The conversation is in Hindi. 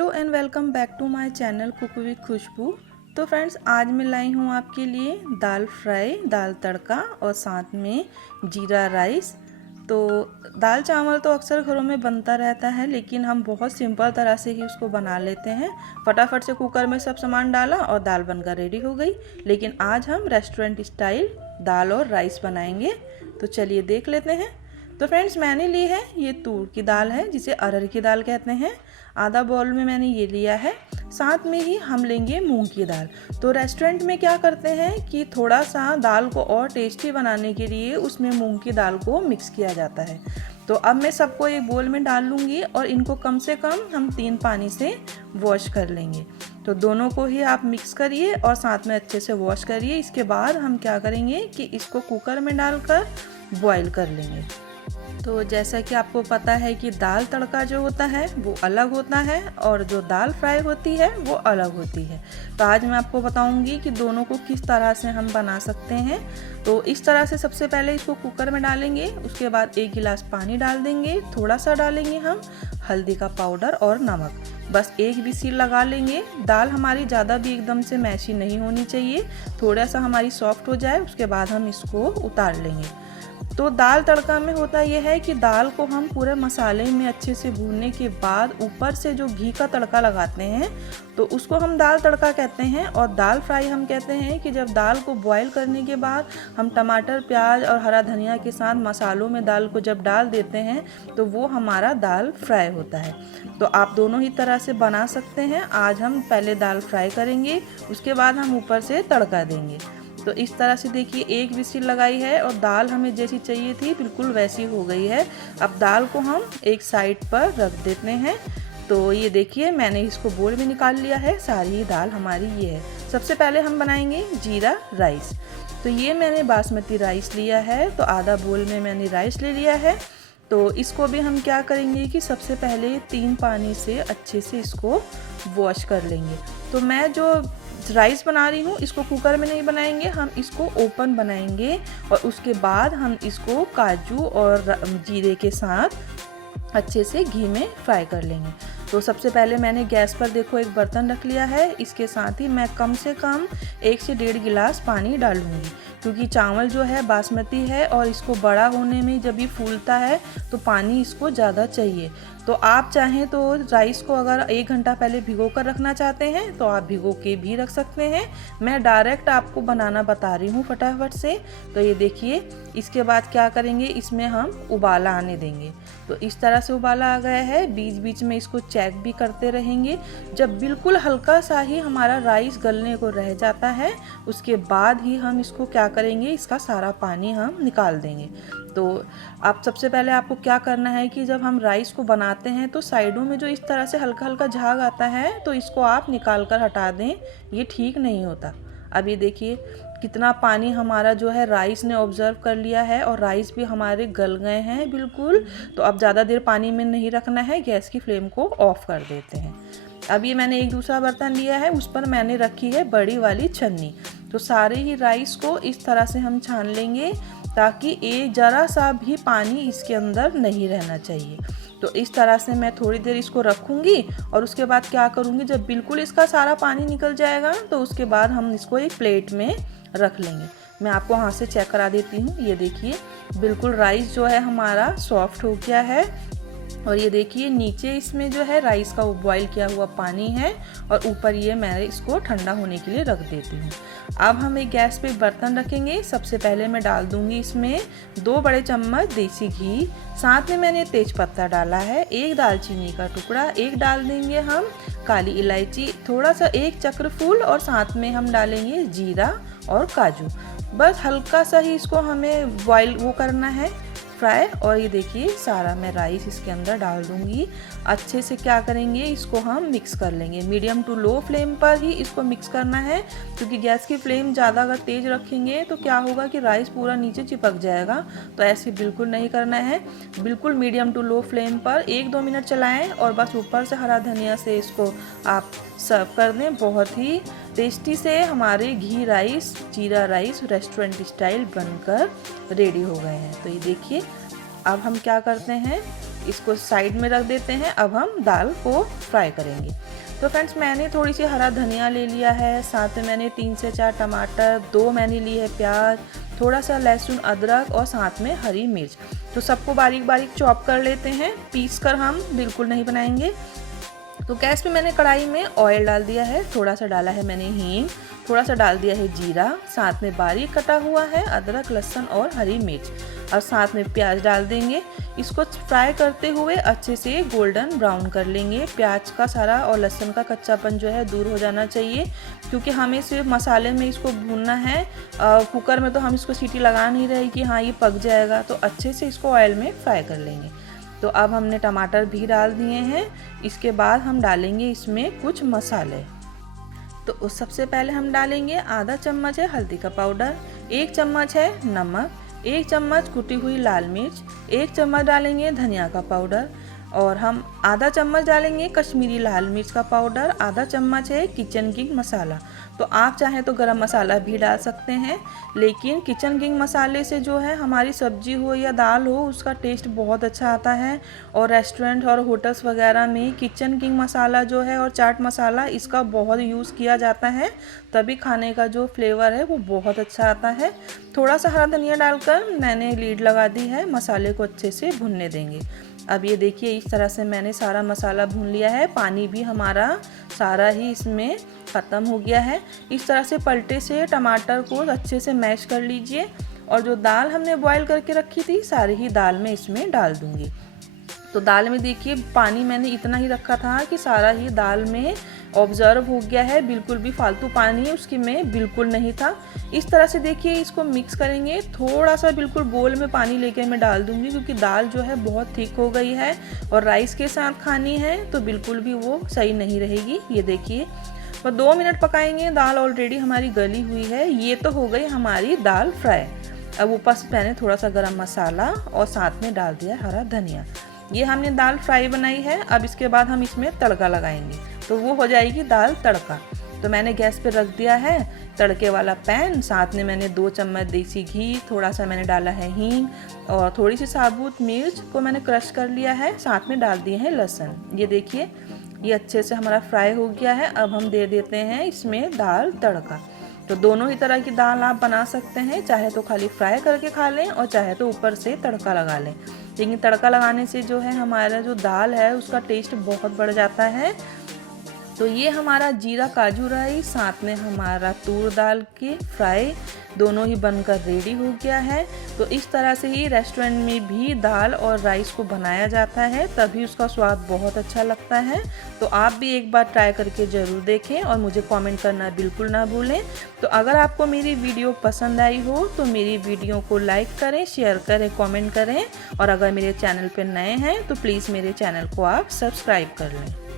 Hello and welcome back to my channel cook with Khushbu. तो फ्रेंड्स, आज मैं लाई हूँ आपके लिए दाल फ्राई, दाल तड़का और साथ में जीरा राइस। तो दाल चावल तो अक्सर घरों में बनता रहता है, लेकिन हम बहुत सिंपल तरह से ही उसको बना लेते हैं। फटाफट से कुकर में सब सामान डाला और दाल बनकर रेडी हो गई। लेकिन आज हम रेस्टोरेंट स्टाइल दाल और राइस बनाएंगे, तो चलिए देख लेते हैं। तो फ्रेंड्स, मैंने ली है ये तूर की दाल है, जिसे अरहर की दाल कहते हैं। आधा बाउल में मैंने ये लिया है। साथ में ही हम लेंगे मूंग की दाल। तो रेस्टोरेंट में क्या करते हैं कि थोड़ा सा दाल को और टेस्टी बनाने के लिए उसमें मूंग की दाल को मिक्स किया जाता है। तो अब मैं सबको एक बोल में डाल लूँगी और इनको कम से कम हम 3 पानी से वॉश कर लेंगे। तो दोनों को ही आप मिक्स करिए और साथ में अच्छे से वॉश करिए। इसके बाद हम क्या करेंगे कि इसको कुकर में डालकर बॉईल कर लेंगे। तो जैसा कि आपको पता है कि दाल तड़का जो होता है वो अलग होता है और जो दाल फ्राई होती है वो अलग होती है। तो आज मैं आपको बताऊंगी कि दोनों को किस तरह से हम बना सकते हैं। तो इस तरह से सबसे पहले इसको कुकर में डालेंगे, उसके बाद 1 गिलास पानी डाल देंगे, थोड़ा सा डालेंगे हम हल्दी का पाउडर और नमक। बस 1 विसिल लगा लेंगे। दाल हमारी ज़्यादा भी एकदम से मैशी नहीं होनी चाहिए, थोड़ा सा हमारी सॉफ्ट हो जाए, उसके बाद हम इसको उतार लेंगे। तो दाल तड़का में होता यह है कि दाल को हम पूरे मसाले में अच्छे से भूनने के बाद ऊपर से जो घी का तड़का लगाते हैं, तो उसको हम दाल तड़का कहते हैं। और दाल फ्राई हम कहते हैं कि जब दाल को बॉईल करने के बाद हम टमाटर, प्याज और हरा धनिया के साथ मसालों में दाल को जब डाल देते हैं तो वो हमारा दाल फ्राई होता है। तो आप दोनों ही तरह से बना सकते हैं। आज हम पहले दाल फ्राई करेंगे, उसके बाद हम ऊपर से तड़का देंगे। तो इस तरह से देखिए 1 विसिल लगाई है और दाल हमें जैसी चाहिए थी बिल्कुल वैसी हो गई है। अब दाल को हम एक साइड पर रख देते हैं। तो ये देखिए मैंने इसको बोल में निकाल लिया है। सारी दाल हमारी ये है। सबसे पहले हम बनाएंगे जीरा राइस। तो ये मैंने बासमती राइस लिया है, तो आधा बोल में मैंने राइस ले लिया है। तो इसको भी हम क्या करेंगे कि सबसे पहले 3 पानी से अच्छे से इसको वॉश कर लेंगे। तो मैं जो राइस बना रही हूँ इसको कुकर में नहीं बनाएंगे, हम इसको ओपन बनाएंगे और उसके बाद हम इसको काजू और जीरे के साथ अच्छे से घी में फ्राई कर लेंगे। तो सबसे पहले मैंने गैस पर देखो एक बर्तन रख लिया है। इसके साथ ही मैं कम से कम 1 से 1.5 गिलास पानी डालूंगी, क्योंकि चावल जो है बासमती है और इसको बड़ा होने में जब ये फूलता है तो पानी इसको ज़्यादा चाहिए। तो आप चाहें तो राइस को अगर 1 घंटा पहले भिगो कर रखना चाहते हैं तो आप भिगो के भी रख सकते हैं। मैं डायरेक्ट आपको बनाना बता रही हूँ फटाफट से। तो ये देखिए, इसके बाद क्या करेंगे, इसमें हम उबाला आने देंगे। तो इस तरह से उबाला आ गया है। बीच बीच में इसको चेक भी करते रहेंगे। जब बिल्कुल हल्का सा ही हमारा राइस गलने को रह जाता है, उसके बाद ही हम इसको क्या करेंगे, इसका सारा पानी हम निकाल देंगे। तो आप सबसे पहले आपको क्या करना है कि जब हम राइस को बनाते हैं तो साइडों में जो इस तरह से हल्का हल्का झाग आता है, तो इसको आप निकाल कर हटा दें, ये ठीक नहीं होता। अब ये देखिए कितना पानी हमारा जो है राइस ने ऑब्जर्व कर लिया है और राइस भी हमारे गल गए हैं बिल्कुल। तो अब ज़्यादा देर पानी में नहीं रखना है, गैस की फ्लेम को ऑफ कर देते हैं। अब ये मैंने एक दूसरा बर्तन लिया है, उस पर मैंने रखी है बड़ी वाली छन्नी। तो सारे ही राइस को इस तरह से हम छान लेंगे ताकि एक ज़रा सा भी पानी इसके अंदर नहीं रहना चाहिए। तो इस तरह से मैं थोड़ी देर इसको रखूँगी और उसके बाद क्या करूँगी, जब बिल्कुल इसका सारा पानी निकल जाएगा तो उसके बाद हम इसको एक प्लेट में रख लेंगे। मैं आपको हाथ से चेक करा देती हूँ। ये देखिए बिल्कुल राइस जो है हमारा सॉफ्ट हो गया है और ये देखिए नीचे इसमें जो है राइस का बॉईल किया हुआ पानी है और ऊपर ये मैं इसको ठंडा होने के लिए रख देती हूँ। अब हम एक गैस पे बर्तन रखेंगे। सबसे पहले मैं डाल दूँगी इसमें 2 बड़े चम्मच देसी घी। साथ में मैंने तेज पत्ता डाला है, 1 दालचीनी का टुकड़ा, 1 डाल देंगे हम काली इलायची, थोड़ा सा 1 चक्र फूल और साथ में हम डालेंगे जीरा और काजू। बस हल्का सा ही इसको हमें बॉईल वो करना है, फ्राई। और ये देखिए सारा मैं राइस इसके अंदर डाल दूंगी। अच्छे से क्या करेंगे, इसको हम मिक्स कर लेंगे। मीडियम टू लो फ्लेम पर ही इसको मिक्स करना है, क्योंकि गैस की फ्लेम ज़्यादा अगर तेज़ रखेंगे तो क्या होगा कि राइस पूरा नीचे चिपक जाएगा। तो ऐसे बिल्कुल नहीं करना है। बिल्कुल मीडियम टू लो फ्लेम पर 1-2 मिनट चलाएं और बस ऊपर से हरा धनिया से इसको आप सर्व कर दें। बहुत ही टेस्टी से हमारे घी राइस, जीरा राइस रेस्टोरेंट स्टाइल बनकर रेडी हो गए हैं। तो ये देखिए अब हम क्या करते हैं, इसको साइड में रख देते हैं। अब हम दाल को फ्राई करेंगे। तो फ्रेंड्स मैंने थोड़ी सी हरा धनिया ले लिया है, साथ में मैंने 3 से 4 टमाटर, 2 मैंने ली है प्याज, थोड़ा सा लहसुन अदरक और साथ में हरी मिर्च। तो सबको बारीक बारीक चॉप कर लेते हैं, पीस कर हम बिल्कुल नहीं बनाएंगे। तो गैस पे मैंने कढ़ाई में ऑयल डाल दिया है, थोड़ा सा डाला है मैंने हींग, थोड़ा सा डाल दिया है जीरा, साथ में बारीक कटा हुआ है अदरक, लहसुन और हरी मिर्च, और साथ में प्याज डाल देंगे। इसको फ्राई करते हुए अच्छे से गोल्डन ब्राउन कर लेंगे। प्याज का सारा और लहसुन का कच्चापन जो है दूर हो जाना चाहिए, क्योंकि हमें सिर्फ मसाले में इसको भूनना है। कुकर में तो हम इसको सीटी लगा नहीं रहे कि हाँ ये पक जाएगा, तो अच्छे से इसको ऑयल में फ्राई कर लेंगे। तो अब हमने टमाटर भी डाल दिए हैं। इसके बाद हम डालेंगे इसमें कुछ मसाले। तो सबसे पहले हम डालेंगे आधा चम्मच है हल्दी का पाउडर, 1 चम्मच है नमक, 1 चम्मच कुटी हुई लाल मिर्च, 1 चम्मच डालेंगे धनिया का पाउडर, और हम आधा चम्मच डालेंगे कश्मीरी लाल मिर्च का पाउडर, आधा चम्मच है किचन किंग मसाला। तो आप चाहें तो गरम मसाला भी डाल सकते हैं, लेकिन किचन किंग मसाले से जो है हमारी सब्जी हो या दाल हो उसका टेस्ट बहुत अच्छा आता है। और रेस्टोरेंट और होटल्स वगैरह में किचन किंग मसाला जो है और चाट मसाला इसका बहुत यूज़ किया जाता है, तभी खाने का जो फ्लेवर है वो बहुत अच्छा आता है। थोड़ा सा हरा धनिया डालकर मैंने लीड लगा दी है, मसाले को अच्छे से भुनने देंगे। अब ये देखिए इस तरह से मैंने सारा मसाला भून लिया है, पानी भी हमारा सारा ही इसमें ख़त्म हो गया है। इस तरह से पलटे से टमाटर को अच्छे से मैश कर लीजिए, और जो दाल हमने बॉईल करके रखी थी सारी ही दाल में इसमें डाल दूँगी। तो दाल में देखिए पानी मैंने इतना ही रखा था कि सारा ही दाल में ऑब्जर्व हो गया है, बिल्कुल भी फालतू पानी उसकी में बिल्कुल नहीं था। इस तरह से देखिए इसको मिक्स करेंगे। थोड़ा सा बिल्कुल बोल में पानी लेके मैं डाल दूंगी, क्योंकि दाल जो है बहुत थिक हो गई है और राइस के साथ खानी है तो बिल्कुल भी वो सही नहीं रहेगी। ये देखिए और 2 मिनट पकाएंगे। दाल ऑलरेडी हमारी गली हुई है। ये तो हो गई हमारी दाल फ्राई। अब ऊपर से मैंने थोड़ा सा गरम मसाला और साथ में डाल दिया हरा धनिया। ये हमने दाल फ्राई बनाई है। अब इसके बाद हम इसमें तड़का लगाएंगे, तो वो हो जाएगी दाल तड़का। तो मैंने गैस पे रख दिया है तड़के वाला पैन, साथ में मैंने 2 चम्मच देसी घी, थोड़ा सा मैंने डाला है हींग और थोड़ी सी साबुत मिर्च को मैंने क्रश कर लिया है, साथ में डाल दिए हैं लहसुन। ये देखिए ये अच्छे से हमारा फ्राई हो गया है। अब हम दे देते हैं इसमें दाल तड़का। तो दोनों ही तरह की दाल आप बना सकते हैं, चाहे तो खाली फ्राई करके खा लें और चाहे तो ऊपर से तड़का लगा लें। लेकिन तड़का लगाने से जो है हमारा जो दाल है उसका टेस्ट बहुत बढ़ जाता है। तो ये हमारा जीरा काजू राइस साथ में हमारा तूर दाल की फ्राई दोनों ही बनकर रेडी हो गया है। तो इस तरह से ही रेस्टोरेंट में भी दाल और राइस को बनाया जाता है, तभी उसका स्वाद बहुत अच्छा लगता है। तो आप भी एक बार ट्राई करके ज़रूर देखें और मुझे कमेंट करना बिल्कुल ना भूलें। तो अगर आपको मेरी वीडियो पसंद आई हो तो मेरी वीडियो को लाइक करें, शेयर करें, कमेंट करें, और अगर मेरे चैनल पर नए हैं तो प्लीज़ मेरे चैनल को आप सब्सक्राइब कर लें।